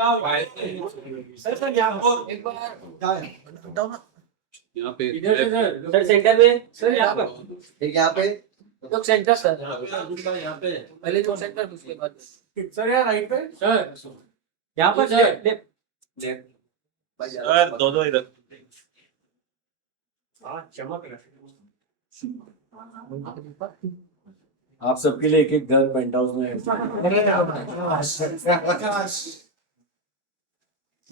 Sir sir यहाँ एक बार यहाँ पे इधर से सर सेंटर में सर यहाँ पर एक यहाँ पे तो सेंटर सर यहाँ पे पहले तो सेंटर उसके बाद सर यहाँ राइट पे सर यहाँ पर लेफ्ट लेफ्ट सर दो इधर हाँ चमक रहा आप सबके लिए एक एक घर पेंट हाउस में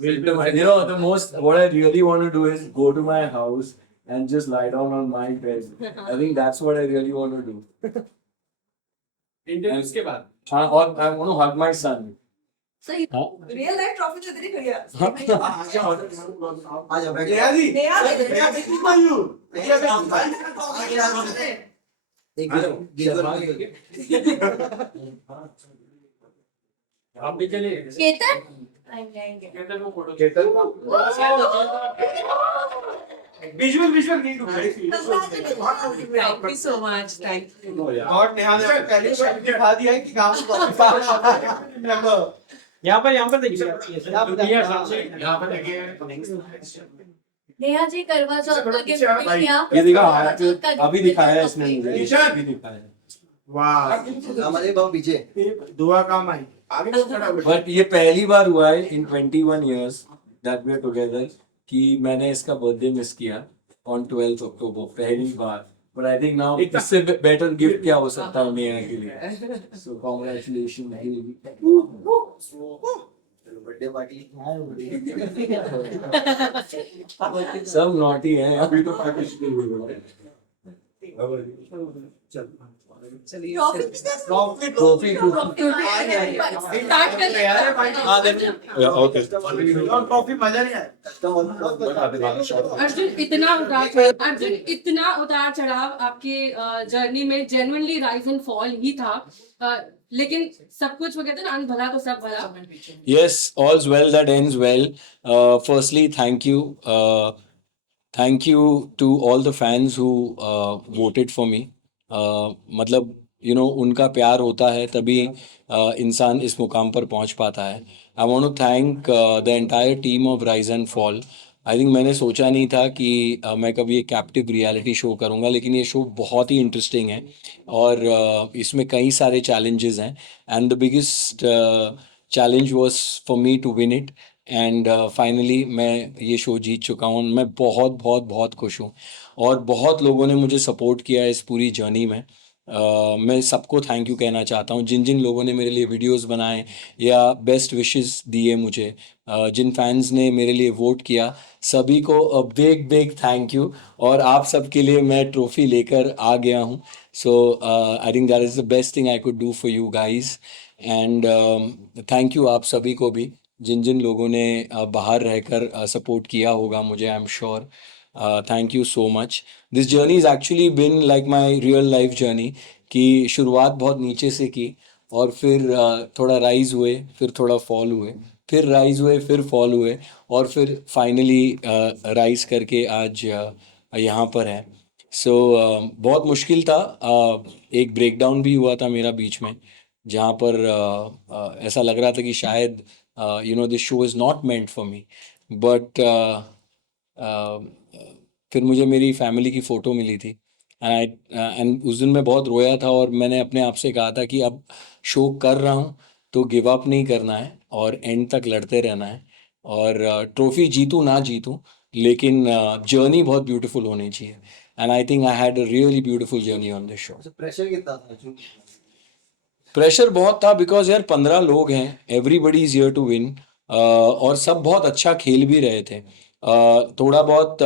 you know the most what I really want to do is go to my house and just lie down on my bed. I think that's what I really want to do. Interview के बाद हाँ और I want to hug my son. सही हाँ real life trophy तो तेरी खड़ी है आजा बैठ नेहा जी नेहा कितनी पायू आप भी चलिए केतन केतन को फोटो केतन विजुअल विजुअल नहीं thank you so much thank you और नेहा ने पहले शॉट दिखा दिया है कि काम यहाँ पर देखिए यहाँ पर देखिए नेहा जी करवा चौथ का गिफ्ट मिल गया ये देखा अभी दिखाया है इसने मुझे अभी दिखाया है वाह हमारे बहुत पीछे दुआ काम आई आगे तो खड़ा हुआ बट ये पहली बार हुआ है इन 21 years that we are together कि मैंने इसका बर्थडे मिस किया on 12th October पहली बार but I think now इससे बेटर गिफ्ट क्या हो सकता है नेहा के लिए so congratulations बर्थडे पार्टी सब नॉटी हैं अभी तो पार्टी ट्रॉफी ट्रॉफी स्टार्ट कर ले ओके ट्रॉफी मजा नहीं आया अर्जुन इतना उतार चढ़ाव आपके जर्नी में जेन्युइनली राइज एंड फॉल ही था लेकिन सब कुछ वो कहते हैं ना अंत भला तो सब भला Yes, all's well that ends well. Firstly, thank you to all the fans who voted for me. मतलब उनका प्यार होता है तभी इंसान इस मुकाम पर पहुंच पाता है. I want to thank the entire team of Rise and Fall. I think मैंने सोचा नहीं था कि मैं कभी एक कैप्टिव रियलिटी शो करूंगा, लेकिन ये शो बहुत ही इंटरेस्टिंग है और इसमें कई सारे चैलेंजेस हैं and the biggest challenge was for me to win it and finally मैं ये शो जीत चुका हूँ. मैं बहुत बहुत बहुत खुश हूँ और बहुत लोगों ने मुझे सपोर्ट किया है इस पूरी जर्नी में. मैं सबको थैंक यू कहना चाहता हूँ, जिन जिन लोगों ने मेरे लिए वीडियोस बनाए या बेस्ट विशेस दिए मुझे, जिन फैंस ने मेरे लिए वोट किया, सभी को a big big thank you. और आप सबके लिए मैं ट्रॉफी लेकर आ गया हूँ. So I think that is the best thing I could do for you guys and thank you आप सभी को भी जिन जिन लोगों ने बाहर रहकर सपोर्ट किया होगा मुझे. आई am sure. Thank you so much. This journey is actually been like my real life journey कि शुरुआत बहुत नीचे से की और फिर थोड़ा राइज हुए, फिर थोड़ा फॉल हुए, फिर राइज हुए, फिर फॉल हुए और फिर फाइनली राइज करके आज यहाँ पर है. सो बहुत मुश्किल था. एक ब्रेकडाउन भी हुआ था मेरा बीच में जहाँ पर ऐसा लग रहा था कि शायद this show is not meant for me. But फिर मुझे मेरी फैमिली की फ़ोटो मिली थी एंड उस दिन मैं बहुत रोया था और मैंने अपने आप से कहा था कि अब शो कर रहा हूँ तो गिव अप नहीं करना है और एंड तक लड़ते रहना है और ट्रॉफी जीतूँ ना जीतूँ लेकिन जर्नी बहुत ब्यूटीफुल होनी चाहिए. And I think I had a really beautiful journey on this show. Pressure कितना था? प्रेशर बहुत था बिकॉज यार 15 लोग हैं, everybody is here to win और सब बहुत अच्छा खेल भी रहे थे. थोड़ा बहुत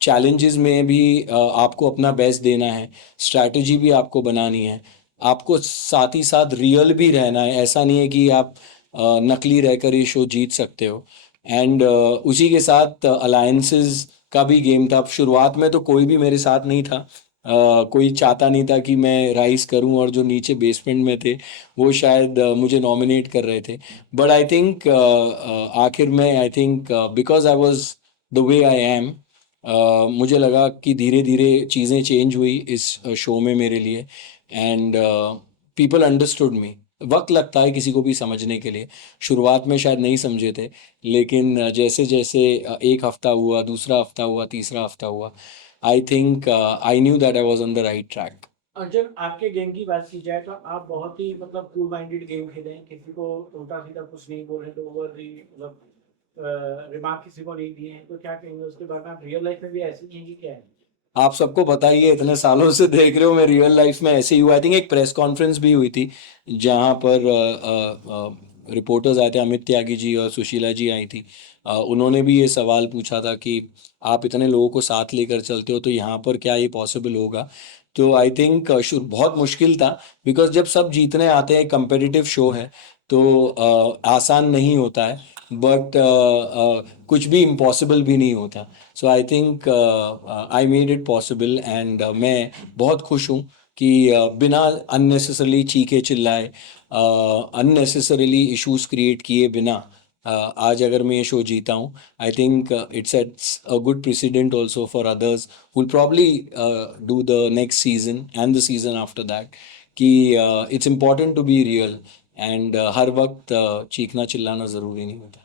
चैलेंजेस में भी आपको अपना बेस्ट देना है, स्ट्रैटेजी भी आपको बनानी है, आपको साथ ही साथ रियल भी रहना है. ऐसा नहीं है कि आप नकली रहकर ये शो जीत सकते हो. एंड उसी के साथ अलायंसेस का भी गेम था. शुरुआत में तो कोई भी मेरे साथ नहीं था. कोई चाहता नहीं था कि मैं राइज करूं और जो नीचे बेसमेंट में थे वो शायद मुझे नॉमिनेट कर रहे थे. बट आई थिंक आखिर में I think because I was the way I am, मुझे लगा कि धीरे धीरे चीज़ें चेंज हुई इस शो में मेरे लिए एंड पीपल अंडरस्टूड मी वक्त लगता है किसी को भी समझने के लिए। शुरुआत में शायद नहीं समझे थे, लेकिन जैसे जैसे एक हफ्ता हुआ, दूसरा हफ्ता हुआ, तीसरा हफ्ता हुआ, आई think I knew that I was on the right track. और जब आपके गेम की बात की जाए तो आप बहुत ही मतलब कूल माइंडेड गेम खेले हैं, किसी को उल्टा सीधा कुछ नहीं बोले, तो ओवर मतलब रिमार्क किसी को नहीं दिए हैं, तो क्या कहेंगे उसके बारे में? आप रियल लाइफ में भी ऐसे ही हैं कि क्या है? आप सबको पता ही है, इतने सालों से देख रहे हो, मैं रियल लाइफ में ऐसे ही हुआ। आई थिंक एक प्रेस कॉन्फ्रेंस भी हुई थी जहाँ पर रिपोर्टर्स आए थे, अमित त्यागी जी और सुशीला जी आई थी। उन्होंने भी ये सवाल पूछा था कि आप इतने लोगों को साथ लेकर चलते हो तो यहाँ पर क्या ये पॉसिबल होगा। तो आई थिंक बहुत मुश्किल था, बिकॉज जब सब जीतने आते हैं, कंपेटिटिव शो है, तो आसान नहीं होता है, बट कुछ भी इम्पॉसिबल भी नहीं होता। So I think I made it possible, and मैं बहुत खुश हूँ कि बिना अननेसेसरली चीखे चिल्लाए, अननेसेसरली इश्यूज क्रिएट किए बिना आज अगर मैं ये शो जीता हूँ, I think it sets a good president also for others will probably do the next season and the season after that, कि it's important to be real, and हर वक्त चीखना चिल्लाना ज़रूरी नहीं होता।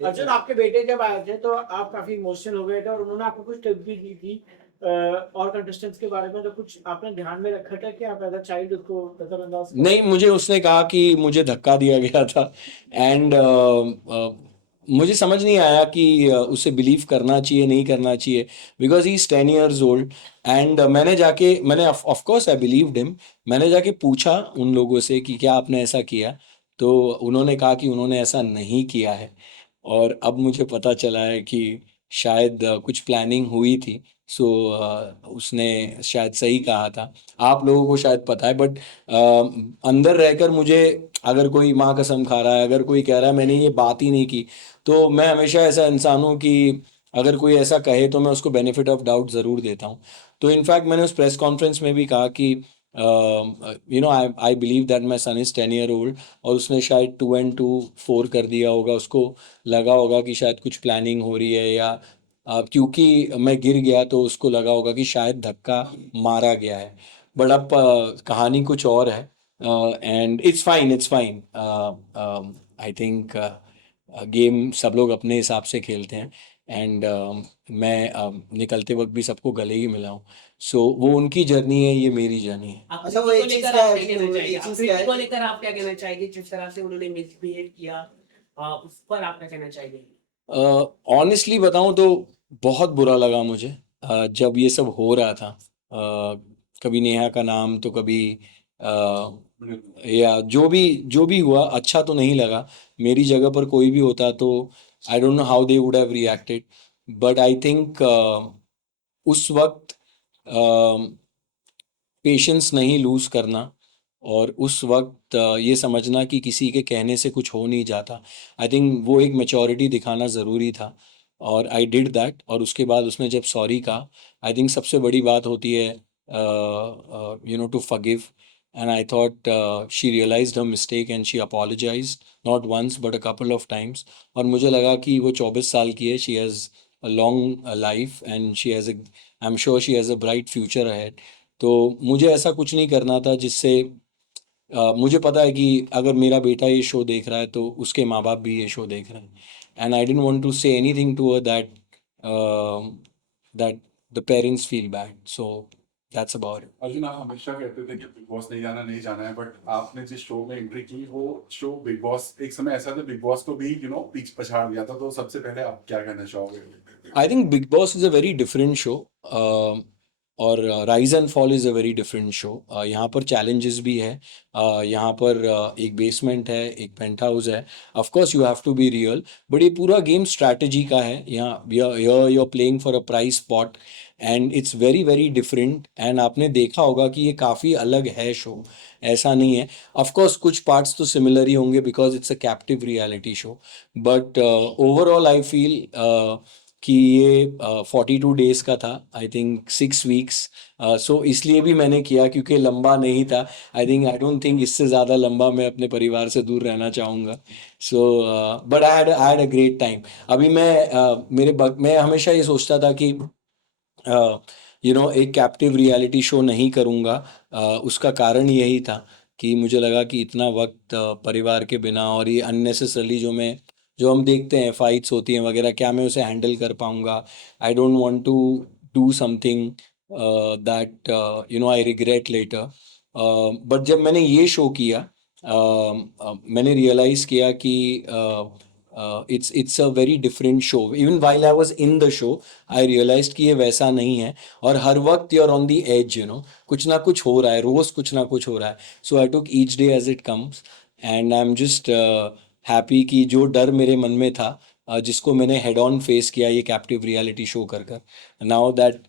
अर्जुन, आपके बेटे जब आए थे तो आप काफी इमोशनल हो गए थे, और उन्होंने आपको कुछ टिप्स भी दी थी और कंटेस्टेंट्स के बारे में, तो कुछ आपने ध्यान में रखा था कि आप एज अ चाइल्ड उसको नजरअंदाज करें? नहीं, मुझे उसने कहा कि मुझे धक्का दिया गया था, एंड मुझे समझ नहीं आया कि उसे बिलीव करना चाहिए नहीं करना चाहिए, because he is 10 years old. And मैंने of course I believed him. मैंने जाके पूछा उन लोगों से कि क्या आपने ऐसा किया, तो उन्होंने कहा कि उन्होंने ऐसा नहीं किया है। और अब मुझे पता चला है कि शायद कुछ प्लानिंग हुई थी। सो उसने शायद सही कहा था। आप लोगों को शायद पता है, बट अंदर रहकर मुझे, अगर कोई माँ कसम खा रहा है, अगर कोई कह रहा है मैंने ये बात ही नहीं की, तो मैं हमेशा ऐसा इंसान हूँ कि अगर कोई ऐसा कहे तो मैं उसको बेनिफिट ऑफ डाउट ज़रूर देता हूँ। तो इनफैक्ट मैंने उस प्रेस कॉन्फ्रेंस में भी कहा कि I believe that my son is 10 year old, और उसने शायद 2 and 2 4 कर दिया होगा। उसको लगा होगा कि शायद कुछ प्लानिंग हो रही है, या क्योंकि मैं गिर गया तो उसको लगा होगा कि शायद धक्का मारा गया है। बट अब कहानी कुछ और है, and it's fine. I think game सब लोग अपने हिसाब से खेलते हैं, एंड मैं निकलते वक्त भी सबको गले ही मिला हूँ। सो वो उनकी जर्नी है, ये मेरी जर्नी है। अच्छा, वो एक चीज क्या है, एक चीज क्या है, को लेकर आप क्या कहना चाहेंगे? जिस तरह से उन्होंने मिसबिहेव किया, उस पर आप क्या कहना चाहेंगे? ऑनेस्टली बताऊं तो बहुत बुरा लगा मुझे जब ये सब हो रहा था। कभी नेहा का नाम, तो कभी या जो भी हुआ, अच्छा तो नहीं लगा। मेरी जगह पर कोई भी होता तो I don't know how they would have reacted, but I think उस वक्त पेशेंस नहीं लूज करना, और उस वक्त ये समझना कि किसी के कहने से कुछ हो नहीं जाता, आई थिंक वो एक मैच्योरिटी दिखाना ज़रूरी था, और आई डिड दैट। और उसके बाद उसने जब सॉरी कहा, आई थिंक सबसे बड़ी बात होती है to forgive, and I thought she realised her mistake and she apologised, not once but a couple of times. और मुझे लगा कि वो 24 साल की है, she has a long life, and she has I am sure she has a bright future ahead. तो मुझे ऐसा कुछ नहीं करना था जिससे मुझे पता है कि अगर मेरा बेटा ये शो देख रहा है तो उसके माँ बाप भी ये शो देख रहे हैं, and I didn't want to say anything to her that the parents feel bad, so that's about it. Arjun, आप हमेशा कहते थे कि बिग बॉस नहीं जाना है, बट आपने जिस शो में एंट्री की, वो शो बिग बॉस, एक समय ऐसा था बिग बॉस को भी पीछ पछाड़ दिया था, तो सबसे पहले आप क्या कहना चाहोगे? I think Bigg Boss is a very different show, और Rise and Fall is a very different show. यहाँ पर चैलेंजेस भी है, यहाँ पर एक बेसमेंट है, एक पेंट हाउस है। Of course you have to be real, but ये पूरा गेम स्ट्रैटेजी का है। यहाँ you are playing for a prize spot, and it's very very different. And आपने देखा होगा कि ये काफ़ी अलग है शो, ऐसा नहीं है। ऑफ कोर्स कुछ पार्ट्स तो सिमिलर ही होंगे, because it's a captive reality show, but overall I feel कि ये 42 डेज़ का था, आई थिंक 6 वीक्स। सो इसलिए भी मैंने किया क्योंकि लंबा नहीं था। आई डोंट थिंक इससे ज़्यादा लंबा मैं अपने परिवार से दूर रहना चाहूँगा। So but I had a great time. अभी मैं हमेशा ये सोचता था कि एक कैप्टिव रियलिटी शो नहीं करूँगा। उसका कारण यही था कि मुझे लगा कि इतना वक्त परिवार के बिना और ये अननेसेसरली जो हम देखते हैं फाइट्स होती हैं वगैरह, क्या मैं उसे हैंडल कर पाऊँगा। I don't want to do something that I regret later. But जब मैंने ये शो किया मैंने रियलाइज़ किया कि it's a very different show. Even while I was in the show, I realized कि ये वैसा नहीं है और हर वक्त you're on the edge, कुछ ना कुछ हो रहा है, रोज कुछ ना कुछ हो रहा है. So I took each day as it comes and I'm just happy कि जो डर मेरे मन में था जिसको मैंने हेड ऑन फेस किया ये कैप्टिव रियलिटी शो कर नाउ दैट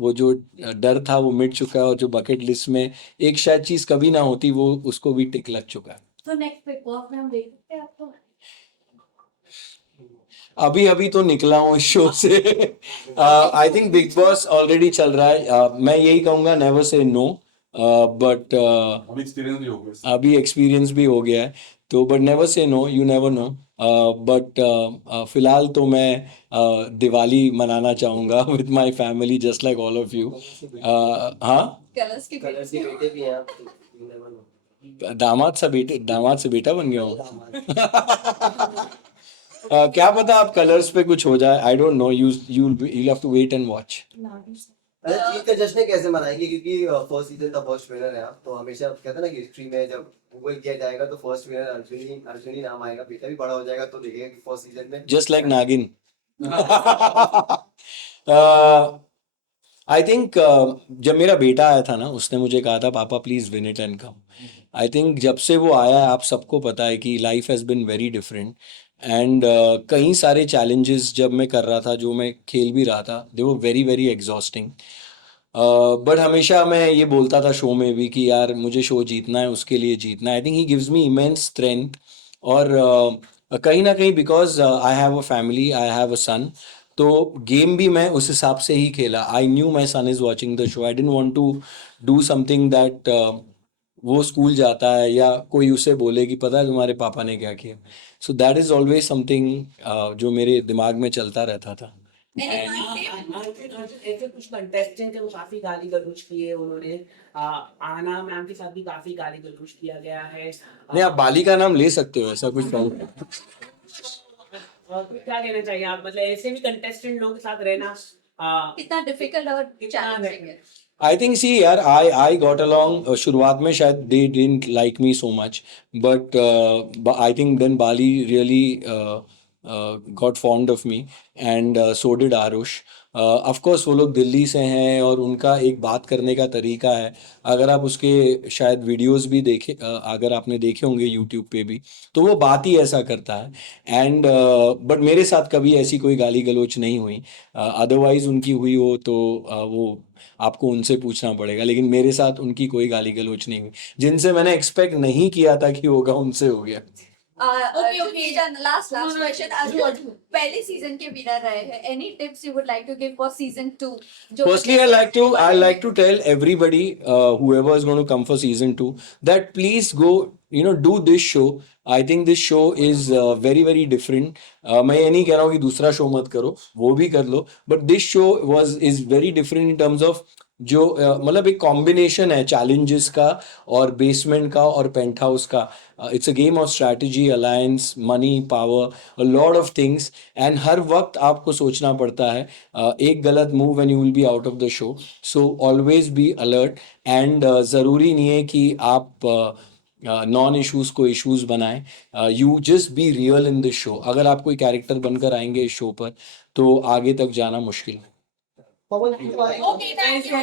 वो जो डर था वो मिट चुका है और जो बकेट लिस्ट में एक शायद चीज़ कभी ना होती वो उसको भी टिक लग चुका है. तो नेक्स्ट बिग बॉस में हम देख सकते हैं आपको? अभी तो निकला हूँ इस शो से. आई थिंक बिग बॉस ऑलरेडी चल रहा है. मैं यही कहूँगा नेवर से नो, बट अभी एक्सपीरियंस भी हो गया है तो but never say no, you never know. But फिलहाल तो मैं दिवाली मनाना चाहूँगा with my family just like all of you. हाँ, कलर्स के बेटे भी हैं आप, तो you never know. दामाद से बेटा बन गया हूँ. क्या पता आप कलर्स पे कुछ हो जाए. I don't know. you'll have to wait and watch. अरे जीत का जश्न कैसे मनाएंगे, क्योंकि फर्स्ट सीजन का फर्स्ट विनर है आप, तो हमेशा कहते हैं ना कि हिस्ट्री में जब गूगल किया जाएगा तो फर्स्ट विनर अर्जुनी नाम आएगा. बेटा भी बड़ा हो जाएगा तो देखेगा कि फर्स्ट सीजन में Just like नागिन. आई थिंक जब मेरा बेटा आया था ना उसने मुझे कहा था पापा please win it and come. I think जब से वो आया है आप सबको पता है कि life has been very different and कई सारे चैलेंजेस जब मैं कर रहा था जो मैं खेल भी रहा था they were very very exhausting. But हमेशा मैं ये बोलता था शो में भी कि यार मुझे शो जीतना है, उसके लिए जीतना है. I think he gives me immense strength और कहीं ना कहीं because I have a family, I have a son, तो गेम भी मैं उस हिसाब से ही खेला. I knew my son is watching the show. I didn't want to do something that वो स्कूल जाता है या कोई उसे बोले कि पता है तुम्हारे पापा ने क्या किया. So that is always something जो मेरे दिमाग में चलता रहता था. ऐसे कुछ कंटेस्टेंट है वो काफी गाली गलौज किए उन्होंने. आना मैम के साथ भी काफी गाली गलौज किया गया है. नहीं, आप बाली का नाम ले सकते हो, ऐसा कुछ प्रॉब्लम. क्या कहना चाहिए आप, मतलब ऐसे भी कंटेस्टेंट लोगों के साथ रहना कितना डिफिकल्ट और चैलेंजिंग है. आई थिंक सी यार आई गॉट अलॉन्ग. शुरुआत में शायद they didn't like me so much but I think then Bali really got fond of me and so did Aarush. Of course वो लोग दिल्ली से हैं और उनका एक बात करने का तरीका है. अगर आप उसके शायद वीडियोस भी देखे, अगर आपने देखे होंगे यूट्यूब पे भी, तो वो बात ही ऐसा करता है. एंड बट मेरे साथ कभी ऐसी कोई गाली गलौच नहीं हुई. अदरवाइज उनकी हुई हो तो वो आपको उनसे पूछना पड़ेगा, लेकिन मेरे साथ उनकी कोई गाली गलौच नहीं हुई. जिनसे मैंने एक्सपेक्ट नहीं किया था कि होगा उनसे हो गया. Last question. Arjun, पहले सीजन के विनर रहे हैं. Any tips you would like to give for season 2? Firstly, I like to tell everybody, whoever is going to come for season 2, that please go, do this show. I think this show is very very different. मैं ये नहीं कह रहा हूँ कि दूसरा show मत करो, वो भी कर लो, but this show is very different in terms of जो मतलब एक कॉम्बिनेशन है चैलेंजेस का और बेसमेंट का और पेंट हाउस का. It's a game of strategy, alliance, money, power, a lot of things. And हर वक्त आपको सोचना पड़ता है. एक गलत move and you will be out of the show. So always be alert. And ज़रूरी नहीं है कि आप नॉन इश्यूज को इश्यूज बनाएं. You just be real in this show. अगर आप कोई कैरेक्टर बनकर आएंगे इस शो पर तो आगे तक जाना मुश्किल है. Okay, thank you.